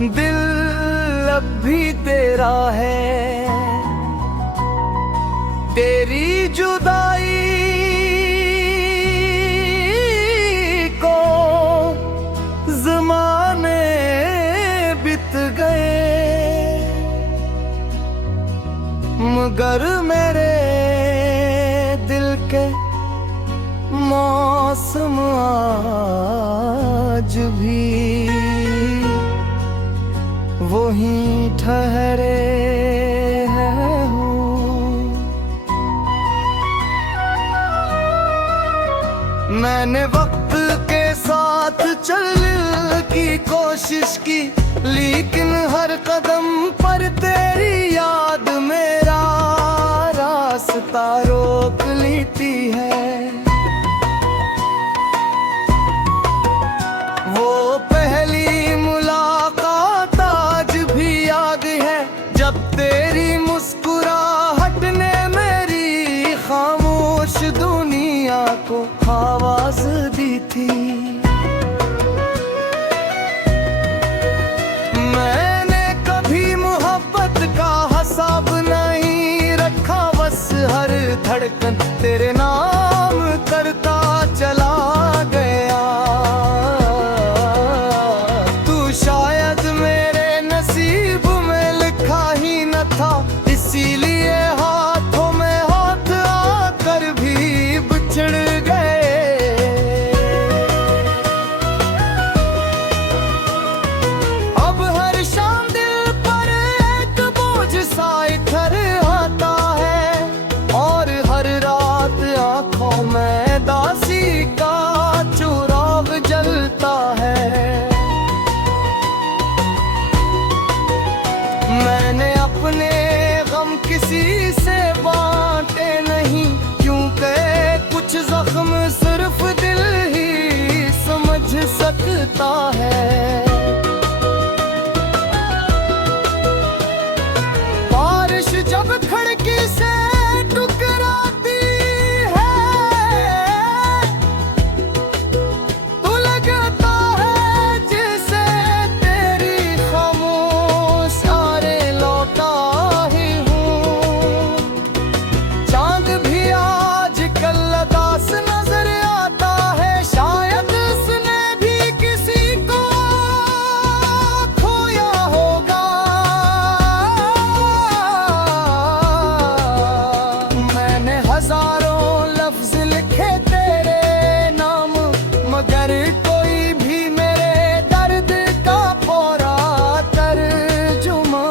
दिल अब भी तेरा है, तेरी जुदाई को ज़माने बीत गए, मगर मेरे दिल के मौसम आज भी वहीं ठहरे हैं। मैंने वक्त के साथ चलने की कोशिश की, लेकिन हर कदम पर तेरी याद मेरा रास्ता रोक लेती है। वो पहली मुलाकात आज भी याद है, जब तेरी मुस्कुराहट ने मेरी खामोश दुनिया को आवाज दी थी। मैंने कभी मोहब्बत का हिसाब नहीं रखा, बस हर धड़कन तेरे नाम करता चला गया। तू शायद मेरे नसीब में लिखा ही न था, इसीलिए हाथों में हाथ आकर भी बिछड़ गए। अब हर शाम दिल पर एक बोझ सा इधर आता है, और हर रात आंखों में दासी का चिराग जलता है। मैंने अपने गम किसी से बांटे नहीं, क्योंकि कुछ जख्म सिर्फ दिल ही समझ सकता है। बारिश जब खिड़की से टकराती है, तो लगता है जैसे तेरी खामोश यादें लौटा ही हूँ। चांद भी आजकल उदास नजर आता है, शायद उसने भी किसी को खोया होगा। मैंने हजारों लफ्ज लिखे तेरे नाम, मगर कोई भी मेरे दर्द का पूरा तर्जुमा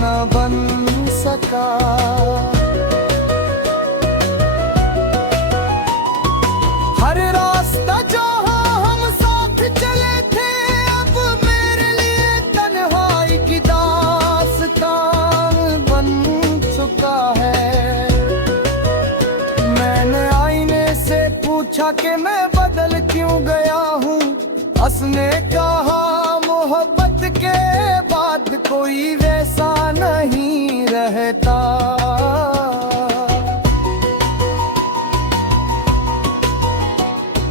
न बन सका। हर रास्ता जहाँ हम साथ चले थे, अब मेरे लिए तन्हाई की दास्तान बन चुका है। मैंने आईने से पूछा कि मैं बदल क्यों गया हूँ, उसने कहा मोहब्बत के बाद कोई वैसा नहीं रहता।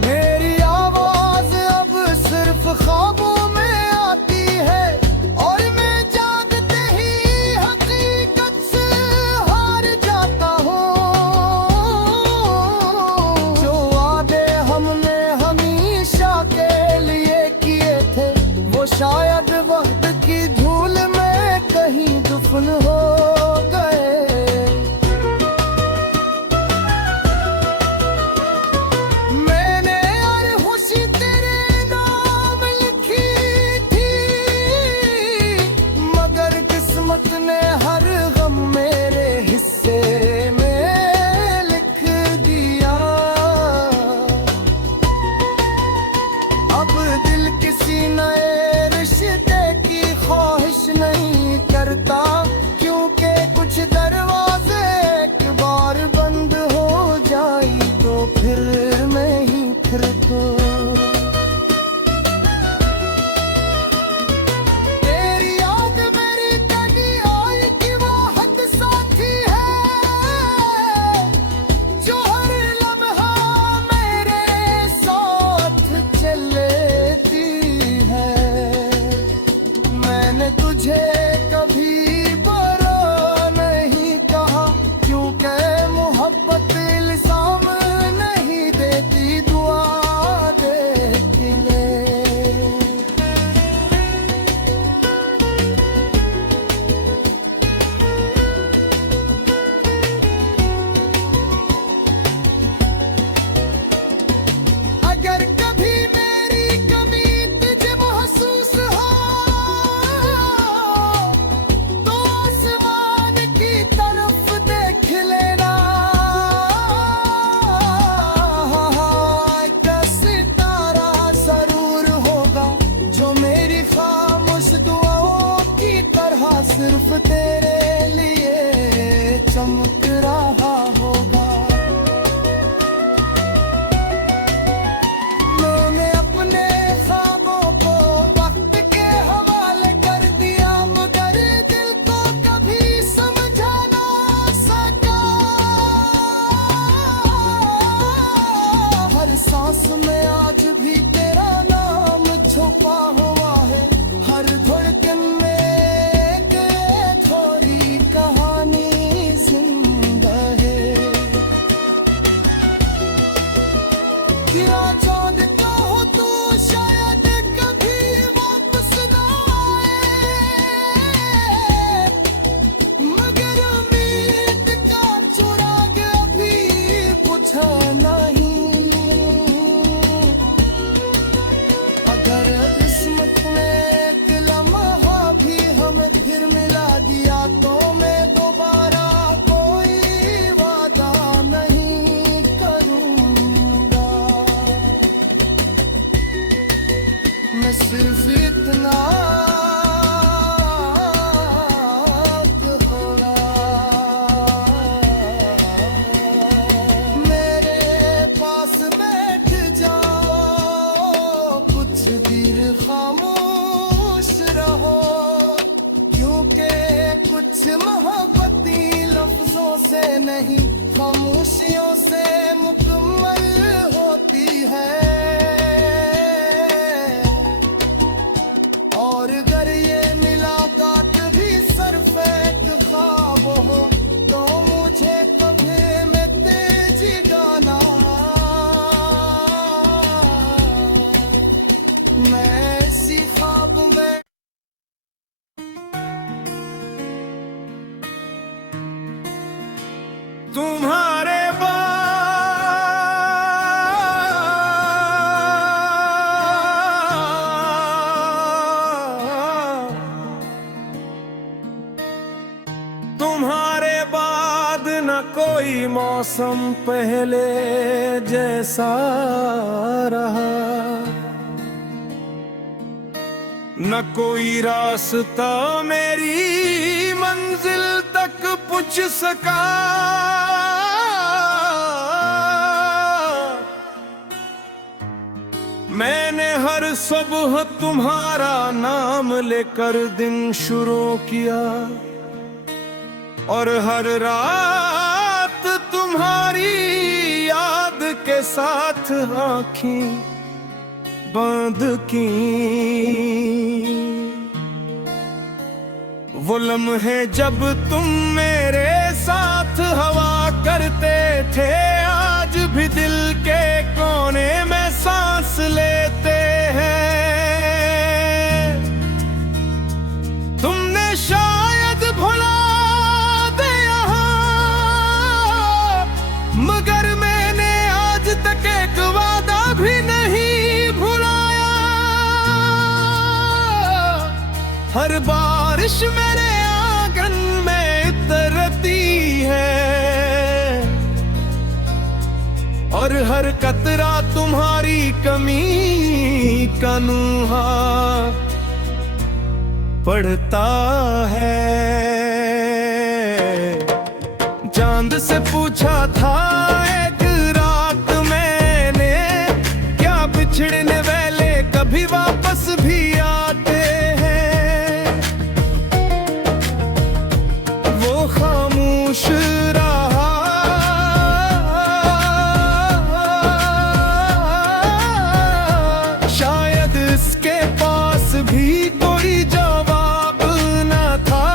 मेरी आवाज अब सिर्फ ख्वाबों में आती है, और मैं जागते ही हकीकत से हार जाता हूँ। जो वादे हमने हमेशा के लिए किए थे, वो शायद वक्त की धूल में कहीं दफन हो गए। मैंने हर खुशी तेरे नाम लिखी थी, मगर किस्मत ने हर गम मेरे हिस्से में लिख दिया। अब दिल किसी नए रिश्ते की ख्वाहिश नहीं करता, क्यों सिर्फ तेरे लिए चमक रहा होगा। मैंने अपने ख्वाबों को वक्त के हवाले कर दिया, मगर दिल को कभी समझा ना सका। हर सांस में आज भी तेरा नाम छुपा हुआ है, हर धड़कन में एक थोड़ी कहानी जिंदा है। गिरा चांद का हो तू शायद कभी वापस ना आए, मगर उम्मीद का चुराग अभी बुझा नहीं। अगर किस्मत ने एक लम्हा भी हमें फिर मिला दिया, तो मैं दोबारा कोई वादा नहीं करूंगा। मैं सिर्फ इतना कहूंगा, मेरे पास बैठ जाओ, कुछ देर खामोश रहो, क्योंकि कुछ मोहब्बती लफ्जों से नहीं, खामोशियों से मुकम्मल होती है। और अगर ये मुलाकात भी सिर्फ एक ख्वाब हो, तो मुझे कभी में तेजी गाना, मैं इसी ख्वाब में। तुम्हारे तुम्हारे बाद न कोई मौसम पहले जैसा रहा, न कोई रास्ता मेरी मंजिल तक पूछ सका। मैंने हर सुबह तुम्हारा नाम लेकर दिन शुरू किया, और हर रात तुम्हारी याद के साथ आँखें बंद की। वो लम्हे जब तुम मेरे साथ हवा करते थे, आज भी दिल के कोने में सांस लेते हैं। तुमने शायद भुला दे यहाँ, मगर मैंने आज तक एक वादा भी नहीं भुलाया। हर बारिश मेरे आंगन में उतरती है, और हर कतरा तुम्हारी कमी का नूहा पड़ता है। चांद से पूछा था एक रात मैंने, क्या बिछड़ने वाले कभी वापस भी आते हैं। वो खामोश रहा, शायद इसके पास भी कोई जवाब न था।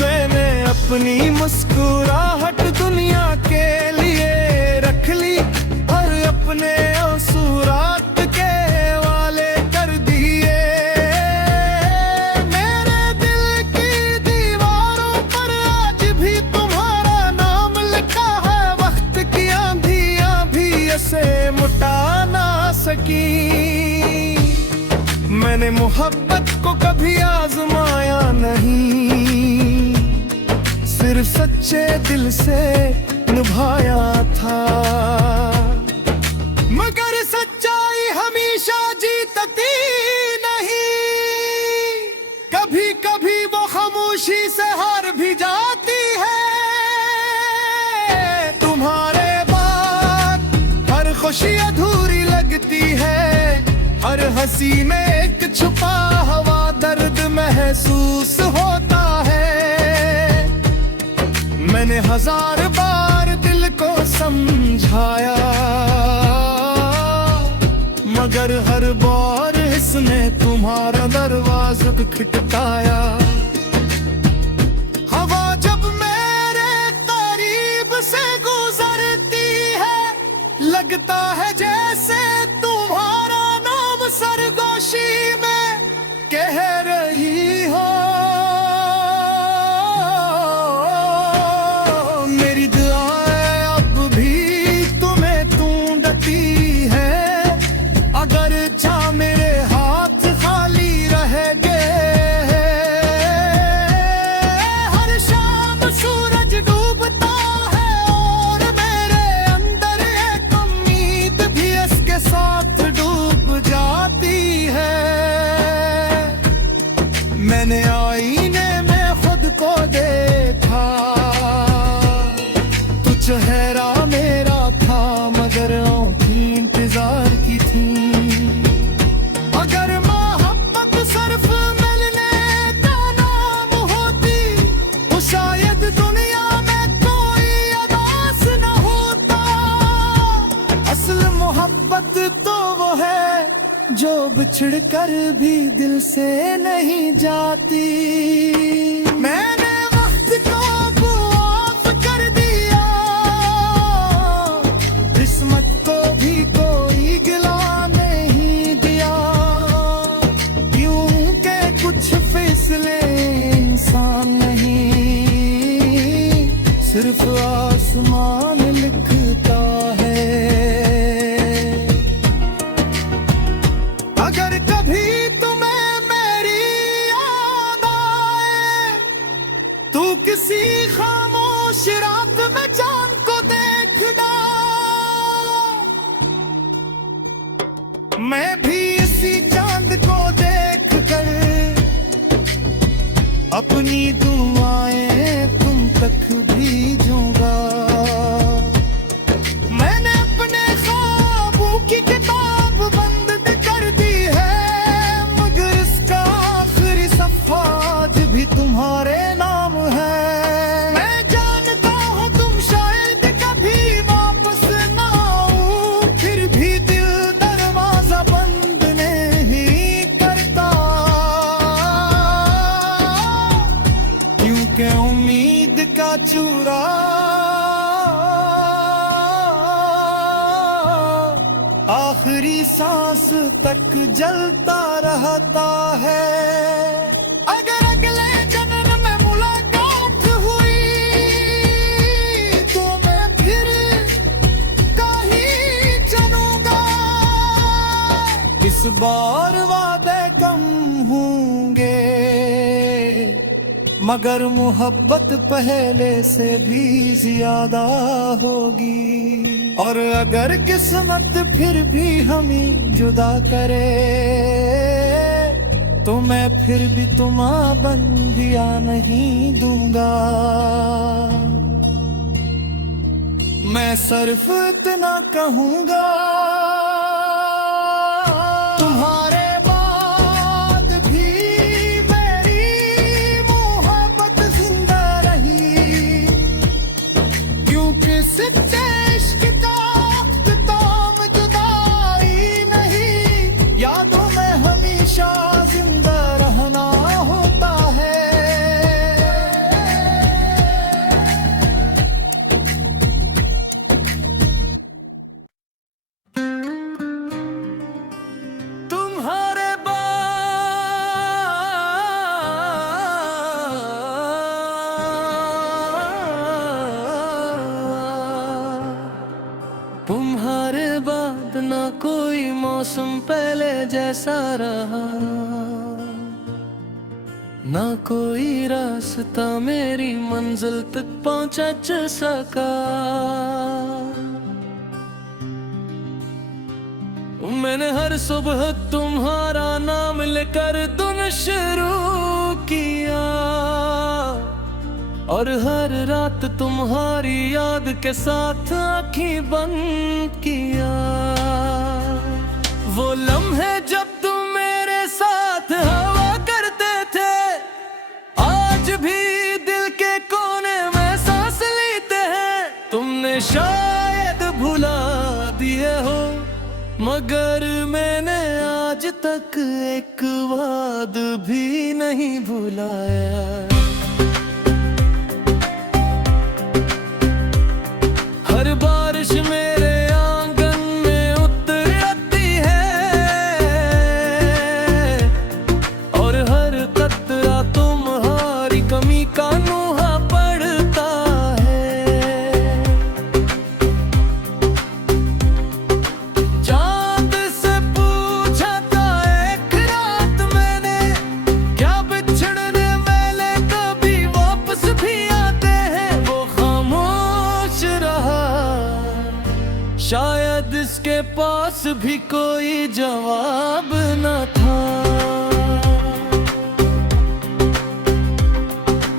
मैंने अपनी मुस्कुराहट दुनिया के लिए रख ली, और अपने आंसू रात के वाले कर दिए। मेरे दिल की दीवारों पर आज भी तुम्हारा नाम लिखा है, वक्त की आंधियां भी इसे मुटा ना सकी। मैंने मोहब्बत को कभी आजमाया नहीं, सिर्फ सच्चे दिल से निभाया था। मगर सच्चाई हमेशा जीतती नहीं। हंसी में एक छुपा हुआ दर्द महसूस होता है। मैंने 1000 बार दिल को समझाया, मगर हर बार इसने तुम्हारा दरवाजा खटखटाया। हवा जब मेरे करीब से गुजरती है, लगता है जैसे तुम्हारा नाम सरगोशी में कह रही हो। मेरी दुआएं अब भी तुम्हें ढूंढती है, अगर चाह मेरे हाथ खाली रह गए। हर शाम सूरज डूबता है और मेरे अंदर एक उम्मीद भी इसके साथ डूब जाती है। मैंने आईने में खुद को देखा, तू चेहरा मेरा था मगर आँखें इंतजार की थी। अगर मोहब्बत सिर्फ मिलने का नाम होती, तो शायद दुनिया में कोई अदास न होता। असल मोहब्बत तो वो है जो बिछड़ कर भी दिल से नहीं जाती। मैंने वक्त को माफ कर दिया, किस्मत को भी कोई गिला नहीं दिया। यूं के कुछ फैसले इंसान नहीं, सिर्फ आसमान लिखता है। अगर कभी तुम्हें मेरी याद आए, तू किसी खामोश रात में चांद को देखना। मैं भी इसी चांद को देख कर अपनी दुआएं तुम तक भेजूंगा। मैंने अपने ख्वाबों की किताब बंद कर दी है, मगर इसका आखिरी सफ़ा आज भी तुम्हारे नाम है। मैं जानता हूँ तुम शायद कभी वापस ना आओ, फिर भी दिल दरवाजा बंद नहीं करता। क्योंकि उम्मीद का चूरा आखिरी सांस तक जलता रहता है। अगर अगले जन्म में मुलाकात हुई, तो मैं फिर कहीं चलूंगा। इस बार वादे कम होंगे, मगर मोहब्बत पहले से भी ज्यादा होगी। और अगर किस्मत फिर भी हमें जुदा करे, तो मैं फिर भी तुम्हारा बंदिया नहीं दूंगा। मैं सिर्फ इतना कहूंगा, तुम्हारे बाद भी मेरी मोहब्बत जिंदा रही। क्योंकि सच्चे इश्क का ताम जुदाई नहीं, यादों में हमेशा जिंदा रहना होता है। तुम्हारे बाद ना कोई मौसम पहले जैसा रहा, ना कोई रास्ता मेरी मंजिल तक पहुंचा सका। मैंने हर सुबह तुम्हारा नाम लेकर दिन शुरू किया, और हर रात तुम्हारी याद के साथ आँखें बंद किया। वो लम्हे जब तुम मगर मैंने आज तक एक वाद भी नहीं भुलाया। हर बारिश मेरे आंगन में उतर आती है और हर कतरा तुम्हारी कमी का नूहा पड़ता है। चांद से पूछा था एक रात मैंने, क्या बिछड़ने वाले कभी वापस भी आते हैं? वो खामोश रहा, शायद इसके पास भी कोई जवाब न था।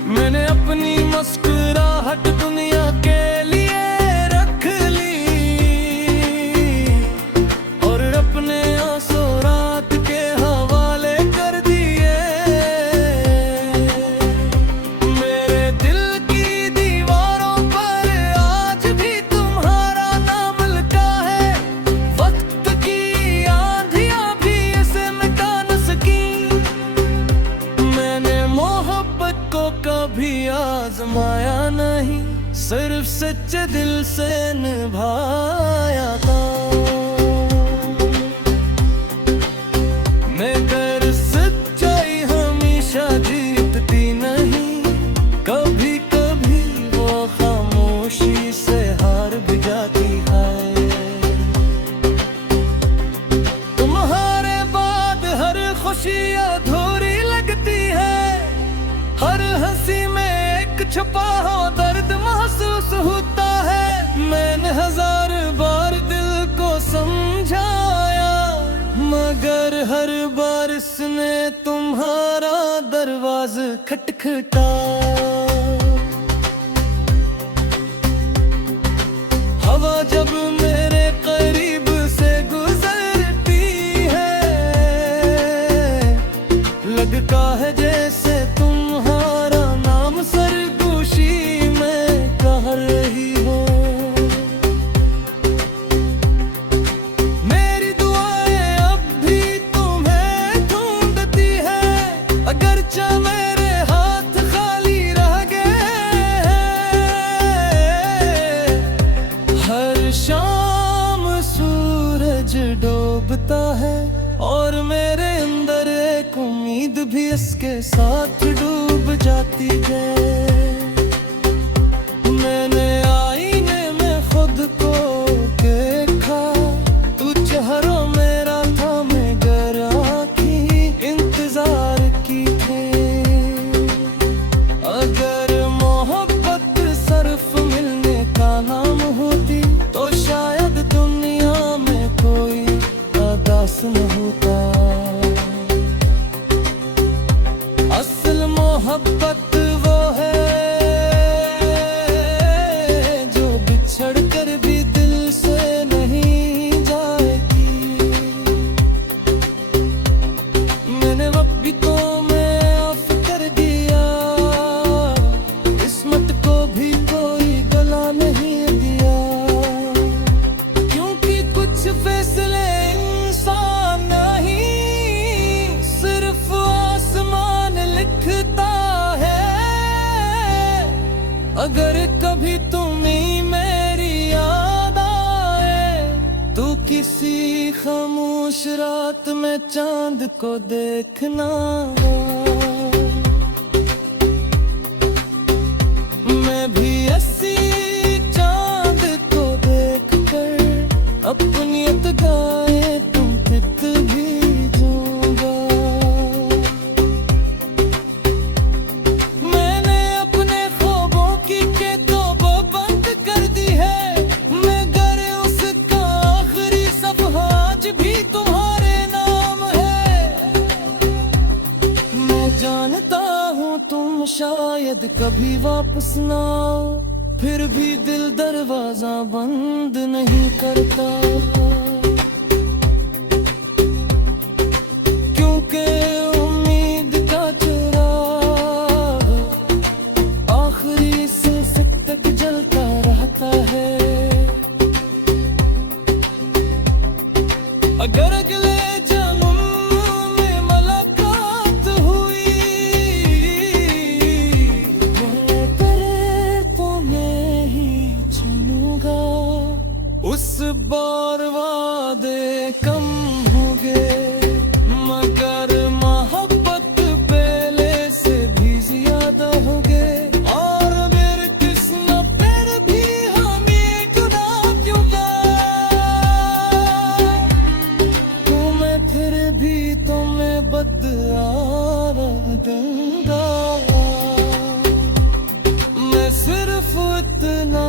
मैंने अपनी मुस्कुराहट दुनिया के लिए रख ली और अपने आंसू रात के हवाले कर दिए। मेरे दिल की दीवारों पर आज भी तुम्हारा नाम लिखा है। वक्त की आंधियां भी इसे मिटा न सकी। मैंने मोहब्बत को कभी आजमाया नहीं, सिर्फ सच्चे दिल से निभाया था। मगर सच्चाई हमेशा जीतती नहीं, कभी कभी वो खामोशी से हार भी जाती है। तुम्हारे बाद हर खुशी अधूरी लगती है, हर हंसी में एक छुपा हुआ दर्द महसूस होता है। मैंने हजार बार दिल को समझाया, मगर हर बार इसने तुम्हारा दरवाजा खटखटाया। हवा जब मेरे करीब से गुजरती है, लगता है जैसे तुम्हारा नाम सरगोशी में कह रही हो। मेरी दुआएं अब भी तुम्हें ढूंढती है, अगरचे मेरे हाथ खाली रह गए हैं। हर शाम सूरज डूबता है और मेरे अंदर एक उम्मीद भी इसके साथ डूब जाती है। मैंने आईने में खुद को देखा, तू चेहरा मेरा था मगर आँखें इंतजार की थी। अगर मोहब्बत सिर्फ मिलने का नाम होती तो शायद दुनिया में कोई उदास न होता। असल मोहब्बत वो है जो बिछड़ कर भी दिल से नहीं जाएगी। मैंने वक्त को माफ कर दिया, किस्मत को भी कोई गला नहीं दिया। क्योंकि कुछ फैसले इंसान नहीं, सिर्फ आसमान लिखता है। अगर कभी तुम्हें मेरी याद आए तो किसी खामोश रात में चांद को देखना। मैं भी ऐसी चांद को देखकर अपनी गाए तुम तित भी दूंगा। मैंने अपने ख्वाबों की किताबें बंद कर दी है, मगर उसका आखिरी सफ़ा आज भी तुम्हारे नाम है। मैं जानता हूँ तुम शायद कभी वापस ना आओ, फिर भी दिल दरवाजा बंद नहीं करता। क्योंकि उम्मीद का चिराग आखिरी सांस तक जलता रहता है। अगले जन्म में मुलाकात हुई, मैं तेरे तो मैं ही चलूंगा। उस बार वादे कम हो गए, मगर मोहब्बत पहले से भी ज्यादा हो गए। और मेरे किस्मत पर भी हम एक रात क्यों तुम्हें फिर भी तुम्हें बदला दूंगा। मैं सिर्फ इतना